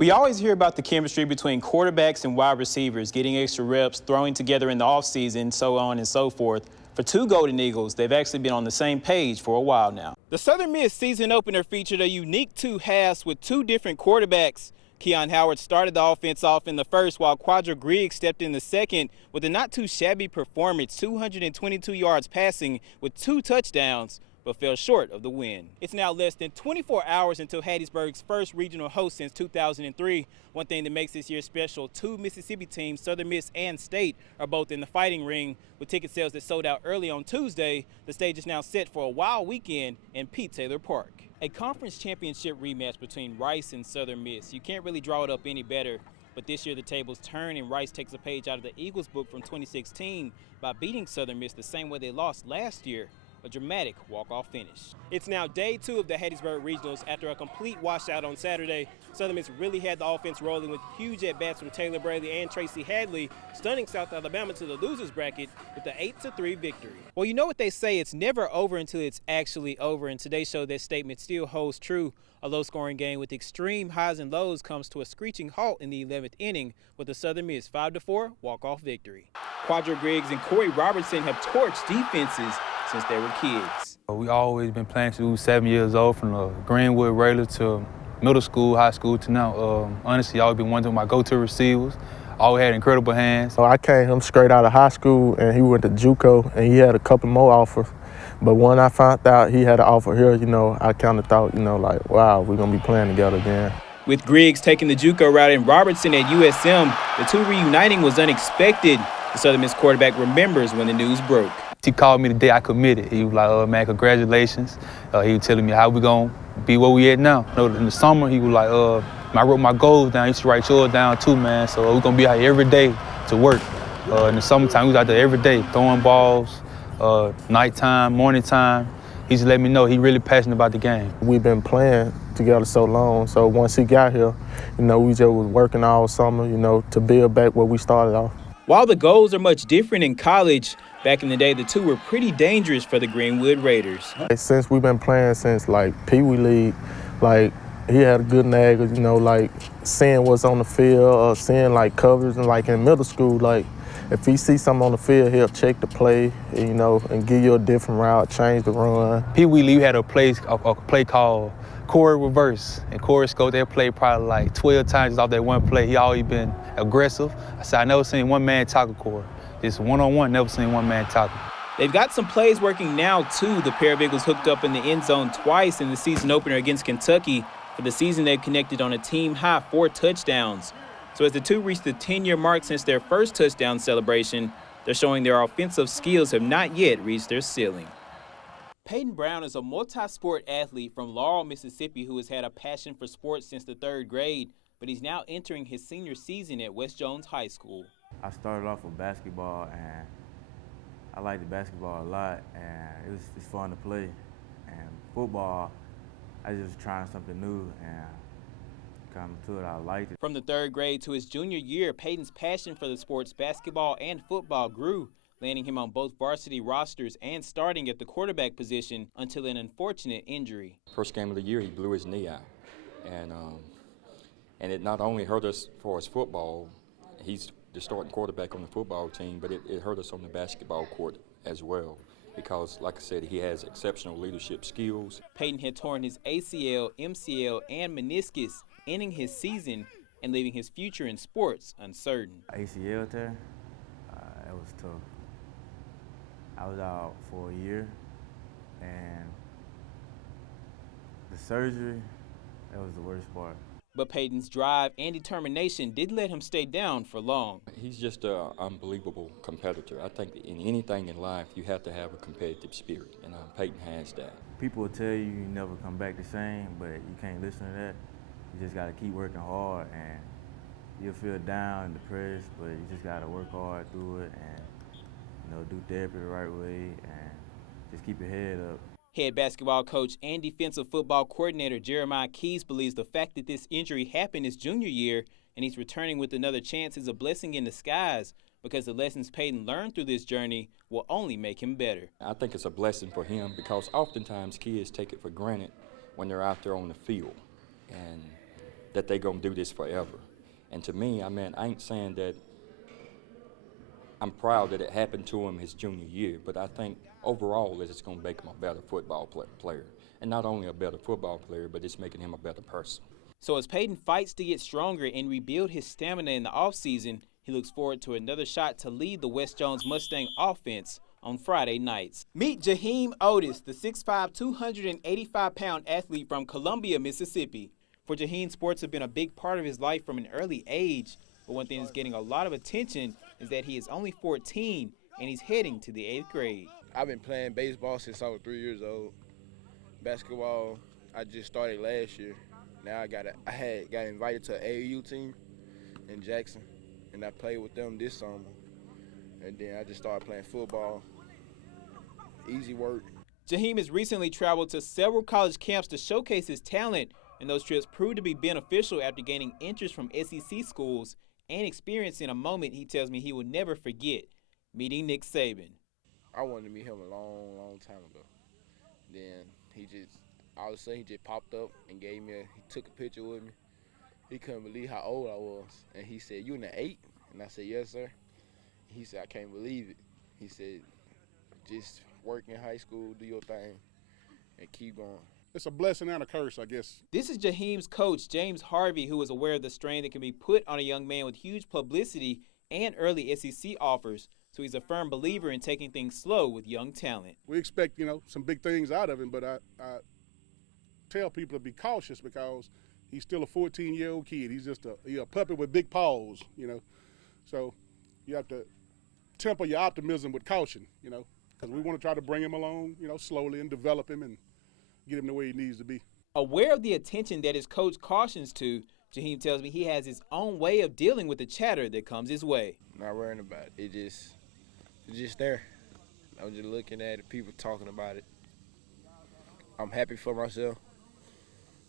We always hear about the chemistry between quarterbacks and wide receivers, getting extra reps, throwing together in the offseason, so on and so forth. For two Golden Eagles, they've actually been on the same page for a while now. The Southern Miss season opener featured a unique two halves with two different quarterbacks. Keon Howard started the offense off in the first, while Quadra Griggs stepped in the second with a not too shabby performance, 222 yards passing with 2 touchdowns, but fell short of the win. It's now less than 24 hours until Hattiesburg's first regional host since 2003. One thing that makes this year special, 2 Mississippi teams, Southern Miss and State, are both in the fighting ring. With ticket sales that sold out early on Tuesday, the stage is now set for a wild weekend in Pete Taylor Park. A conference championship rematch between Rice and Southern Miss. You can't really draw it up any better. But this year the tables turn and Rice takes a page out of the Eagles book from 2016 by beating Southern Miss the same way they lost last year. A dramatic walk-off finish. It's now day 2 of the Hattiesburg Regionals. After a complete washout on Saturday, Southern Miss really had the offense rolling with huge at-bats from Taylor Braley and Tracy Hadley, stunning South Alabama to the losers bracket with the 8-3 victory. Well, you know what they say, it's never over until it's actually over, and today's show that statement still holds true. A low-scoring game with extreme highs and lows comes to a screeching halt in the 11th inning with the Southern Miss 5-4 walk-off victory. Quadra Griggs and Corey Robertson have torched defenses since they were kids. We always been playing since we were 7 years old, from the Greenwood Raider to middle school, high school to now. Honestly, I always been one of my go-to receivers. Always had incredible hands. I came him straight out of high school, and he went to JUCO, and he had a couple more offers. But when I found out he had an offer here, I kind of thought, like, wow, we're going to be playing together again. With Griggs taking the JUCO route and Robertson at USM, the two reuniting was unexpected. The Southern Miss quarterback remembers when the news broke. He called me the day I committed. He was like, man, congratulations. He was telling me how we going to be where we at now. In the summer, he was like, I wrote my goals down. He used to write yours down too, man. So we're going to be out here every day to work. In the summertime, we was out there every day, throwing balls, nighttime, morning time. He just let me know he really passionate about the game. We've been playing together so long, so once he got here, we just was working all summer, to build back where we started off. While the goals are much different in college, back in the day, the two were pretty dangerous for the Greenwood Raiders. Since we've been playing since, Pee Wee League, he had a good nag, seeing what's on the field or seeing, covers, and, in middle school, if he sees something on the field, he'll check the play, and give you a different route, change the run. Pee Wee League had a play called Corey Reverse, and Corey scored that play probably 12 times off that one play. He always been aggressive. I said, I never seen one man tackle Corey. Just one-on-one, never seen one man tackle. They've got some plays working now, too. The pair of Eagles hooked up in the end zone twice in the season opener against Kentucky. For the season, they've connected on a team-high 4 touchdowns. So as the two reach the 10-year mark since their first touchdown celebration, they're showing their offensive skills have not yet reached their ceiling. Peyton Brown is a multi-sport athlete from Laurel, Mississippi, who has had a passion for sports since the 3rd grade, but he's now entering his senior season at West Jones High School. I started off with basketball, and I liked the basketball a lot, and it's fun to play. And football, I was just trying something new, and coming to it, I liked it. From the 3rd grade to his junior year, Peyton's passion for the sports basketball and football grew, landing him on both varsity rosters and starting at the quarterback position until an unfortunate injury. First game of the year, he blew his knee out, and it not only hurt us for his football. He's the starting quarterback on the football team, but it hurt us on the basketball court as well because, like I said, he has exceptional leadership skills. Peyton had torn his ACL, MCL, and meniscus, ending his season and leaving his future in sports uncertain. ACL tear, it was tough. I was out for a year, and the surgery, that was the worst part. But Peyton's drive and determination didn't let him stay down for long. He's just an unbelievable competitor. I think that in anything in life, you have to have a competitive spirit, and Peyton has that. People will tell you you never come back the same, but you can't listen to that. You just got to keep working hard, and you'll feel down and depressed, but you just got to work hard through it and do therapy the right way and just keep your head up. Head basketball coach and defensive football coordinator Jeremiah Keys believes the fact that this injury happened his junior year and he's returning with another chance is a blessing in disguise because the lessons Peyton learned through this journey will only make him better. I think it's a blessing for him because oftentimes kids take it for granted when they're out there on the field. And that they're going to do this forever. And to me, I mean, I ain't saying that I'm proud that it happened to him his junior year, but I think overall that it's going to make him a better football player. And not only a better football player, but it's making him a better person. So as Peyton fights to get stronger and rebuild his stamina in the offseason, he looks forward to another shot to lead the West Jones Mustang offense on Friday nights. Meet Jaheim Otis, the 6'5", 285-pound athlete from Columbia, Mississippi. For Jaheim, sports have been a big part of his life from an early age, but one thing that's getting a lot of attention is that he is only 14 and he's heading to the 8th grade. I've been playing baseball since I was 3 years old. Basketball, I just started last year. Now I had got invited to an AAU team in Jackson, and I played with them this summer. And then I just started playing football. Easy work. Jaheim has recently traveled to several college camps to showcase his talent, and those trips proved to be beneficial after gaining interest from SEC schools and experiencing a moment he tells me he will never forget, meeting Nick Saban. I wanted to meet him a long, long time ago. Then all of a sudden he just popped up and he took a picture with me. He couldn't believe how old I was. And he said, "You in the 8th?" And I said, "Yes, sir." He said, "I can't believe it." He said, "Just work in high school, do your thing, and keep going." It's a blessing and a curse, I guess. This is Jaheim's coach, James Harvey, who is aware of the strain that can be put on a young man with huge publicity and early SEC offers. So he's a firm believer in taking things slow with young talent. We expect, some big things out of him, but I tell people to be cautious because he's still a 14-year-old kid. He's just a puppy with big paws, So you have to temper your optimism with caution, because we want to try to bring him along, slowly and develop him and get him the way he needs to be. Aware of the attention that his coach cautions to, Jaheim tells me he has his own way of dealing with the chatter that comes his way. Not worrying about it. It's just there. I'm just looking at it, people talking about it. I'm happy for myself.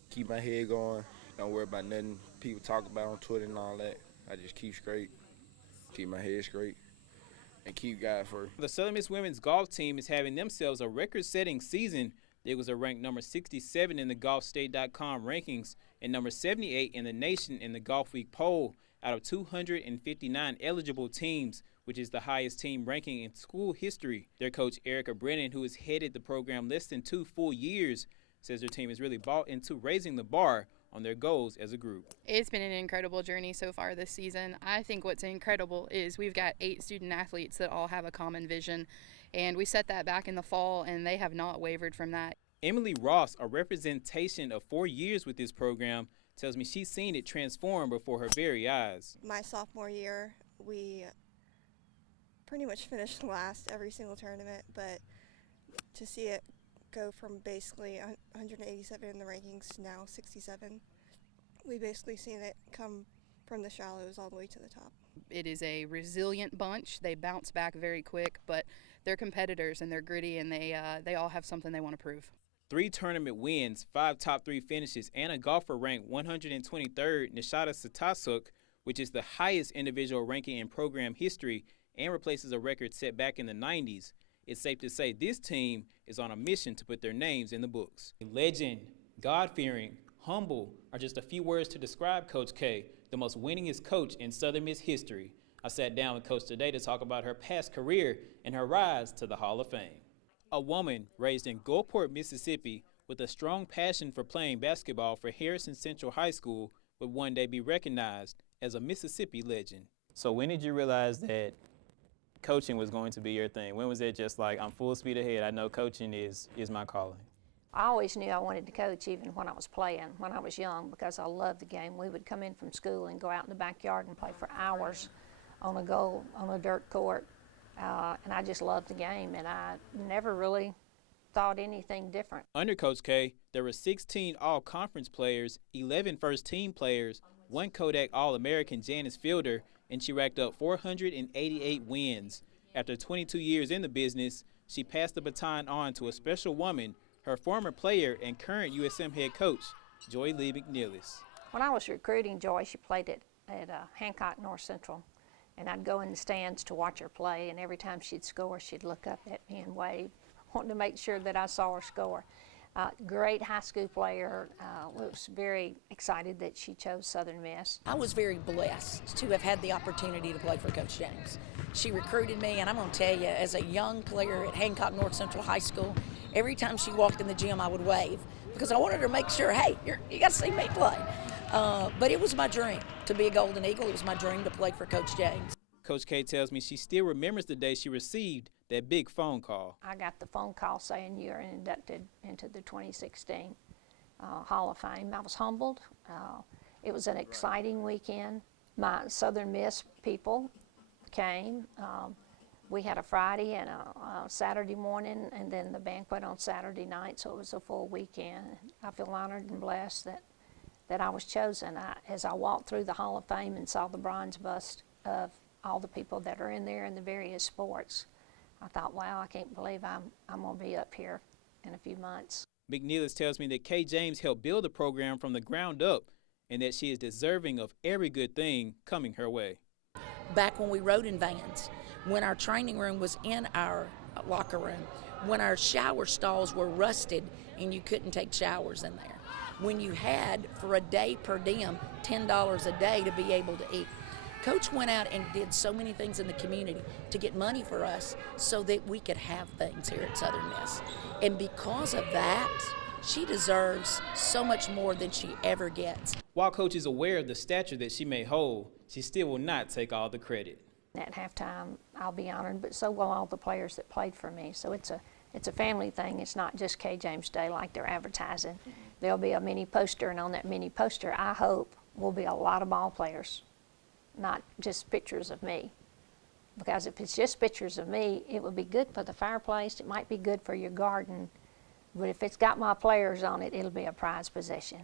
Keep my head going. Don't worry about nothing people talk about on Twitter and all that. I just keep straight, keep my head straight, and keep God first. The Southern Miss women's golf team is having themselves a record-setting season. The Eagles are ranked number 67 in the GolfState.com rankings and number 78 in the nation in the Golf Week poll out of 259 eligible teams, which is the highest team ranking in school history. Their coach, Erica Brennan, who has headed the program less than 2 full years, says their team has really bought into raising the bar on their goals as a group. It's been an incredible journey so far this season. I think what's incredible is we've got 8 student athletes that all have a common vision, and we set that back in the fall, and they have not wavered from that. Emily Ross, a representation of 4 years with this program, tells me she's seen it transform before her very eyes. My sophomore year, we pretty much finished last every single tournament, but to see it go from basically 187 in the rankings to now 67, we basically seen it come from the shallows all the way to the top. It is a resilient bunch. They bounce back very quick, but they're competitors and they're gritty, and they all have something they want to prove. 3 tournament wins, 5 top 3 finishes, and a golfer ranked 123rd, Nishada Satasuk, which is the highest individual ranking in program history and replaces a record set back in the 90s. It's safe to say this team is on a mission to put their names in the books. Legend, God-fearing, humble are just a few words to describe Coach K, the most winningest coach in Southern Miss history. I sat down with Coach today to talk about her past career and her rise to the Hall of Fame. A woman raised in Gulfport, Mississippi, with a strong passion for playing basketball for Harrison Central High School would one day be recognized as a Mississippi legend. So when did you realize that coaching was going to be your thing? When was it just like, I'm full speed ahead, I know coaching is my calling? I always knew I wanted to coach even when I was playing, when I was young, because I loved the game. We would come in from school and go out in the backyard and play for hours on a dirt court. And I just loved the game, and I never really thought anything different. Under Coach K, there were 16 all-conference players, 11 first-team players, 1 Kodak All-American Janice Fielder, and she racked up 488 wins. After 22 years in the business, she passed the baton on to a special woman, her former player and current USM head coach, Joy Lee McNeilis. When I was recruiting Joy, she played at Hancock North Central. And I'd go in the stands to watch her play, and every time she'd score, she'd look up at me and wave, wanting to make sure that I saw her score. Great high school player. Was very excited that she chose Southern Miss. I was very blessed to have had the opportunity to play for Coach James. She recruited me, and I'm going to tell you, as a young player at Hancock North Central High School, every time she walked in the gym, I would wave because I wanted her to make sure, hey, you got to see me play. But it was my dream to be a Golden Eagle. It was my dream to play for Coach James. Coach K tells me she still remembers the day she received that big phone call. I got the phone call saying you're inducted into the 2016 Hall of Fame. I was humbled. It was an exciting weekend. My Southern Miss people came. We had a Friday and a Saturday morning, and then the banquet on Saturday night, so it was a full weekend. I feel honored and blessed that I was chosen. As I walked through the Hall of Fame and saw the bronze bust of all the people that are in there in the various sports, I thought, wow, I can't believe I'm going to be up here in a few months. McNeilis tells me that Kay James helped build the program from the ground up and that she is deserving of every good thing coming her way. Back when we rode in vans, when our training room was in our locker room, when our shower stalls were rusted and you couldn't take showers in there, when you had, for a day per diem, $10 a day to be able to eat. Coach went out and did so many things in the community to get money for us so that we could have things here at Southern Miss. And because of that, she deserves so much more than she ever gets. While Coach is aware of the stature that she may hold, she still will not take all the credit. At halftime, I'll be honored, but so will all the players that played for me. So it's a family thing. It's not just Kay James Day like they're advertising. There'll be a mini poster, and on that mini poster, I hope, will be a lot of ball players, not just pictures of me. Because if it's just pictures of me, it would be good for the fireplace. It might be good for your garden. But if it's got my players on it, it'll be a prized possession.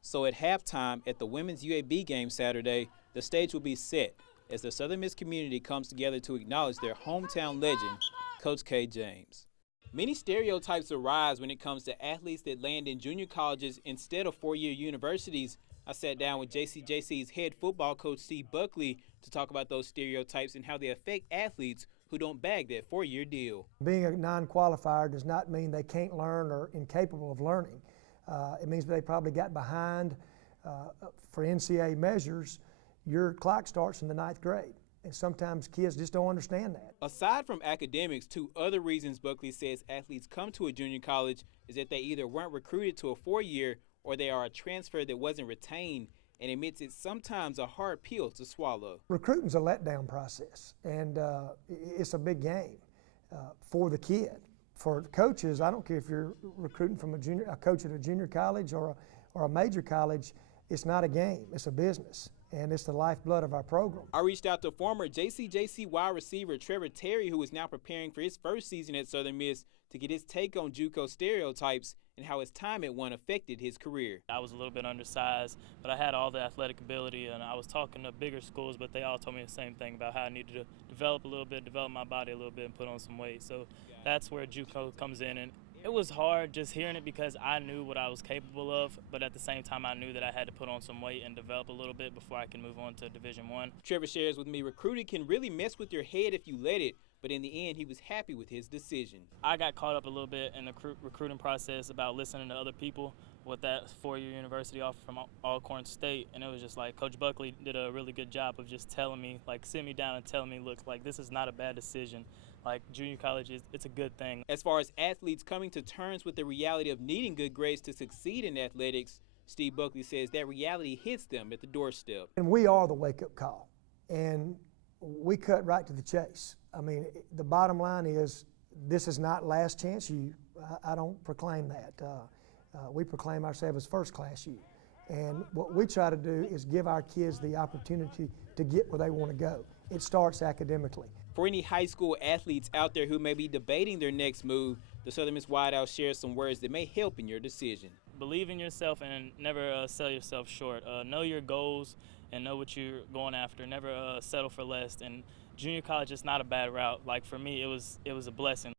So at halftime at the women's UAB game Saturday, the stage will be set as the Southern Miss community comes together to acknowledge their hometown legend, Coach Kay James. Many stereotypes arise when it comes to athletes that land in junior colleges instead of four-year universities. I sat down with JCJC's head football coach, Steve Buckley, to talk about those stereotypes and how they affect athletes who don't bag that four-year deal. Being a non-qualifier does not mean they can't learn or incapable of learning. It means they probably got behind. For NCAA measures, your clock starts in the 9th grade. And sometimes kids just don't understand that. Aside from academics, two other reasons Buckley says athletes come to a junior college is that they either weren't recruited to a four-year or they are a transfer that wasn't retained, and admits it's sometimes a hard pill to swallow. Recruiting's a letdown process, and it's a big game for the kid. For coaches, I don't care if you're recruiting from a coach at a junior college or a major college, it's not a game, it's a business. And it's the lifeblood of our program. I reached out to former JCJC wide receiver Trevor Terry, who is now preparing for his first season at Southern Miss, to get his take on JUCO stereotypes and how his time at one affected his career. I was a little bit undersized, but I had all the athletic ability, and I was talking to bigger schools, but they all told me the same thing about how I needed to develop a little bit, develop my body a little bit, and put on some weight. So that's where JUCO comes in, and it was hard just hearing it because I knew what I was capable of, but at the same time I knew that I had to put on some weight and develop a little bit before I can move on to Division I. Trevor shares with me, recruiting can really mess with your head if you let it, but in the end he was happy with his decision. I got caught up a little bit in the recruiting process about listening to other people with that four-year university offer from Alcorn State, and it was just like Coach Buckley did a really good job of just telling me, like sitting me down and telling me, look, like this is not a bad decision. Like junior college, it's a good thing. As far as athletes coming to terms with the reality of needing good grades to succeed in athletics, Steve Buckley says that reality hits them at the doorstep. And we are the wake-up call, and we cut right to the chase. I mean, the bottom line is this is not last chance U. I don't proclaim that. We proclaim ourselves as first-class U. And what we try to do is give our kids the opportunity to get where they want to go. It starts academically. For any high school athletes out there who may be debating their next move, the Southern Miss Wideout shares some words that may help in your decision. Believe in yourself and never sell yourself short. Know your goals and know what you're going after. Never settle for less. And junior college is not a bad route. Like for me, it was a blessing.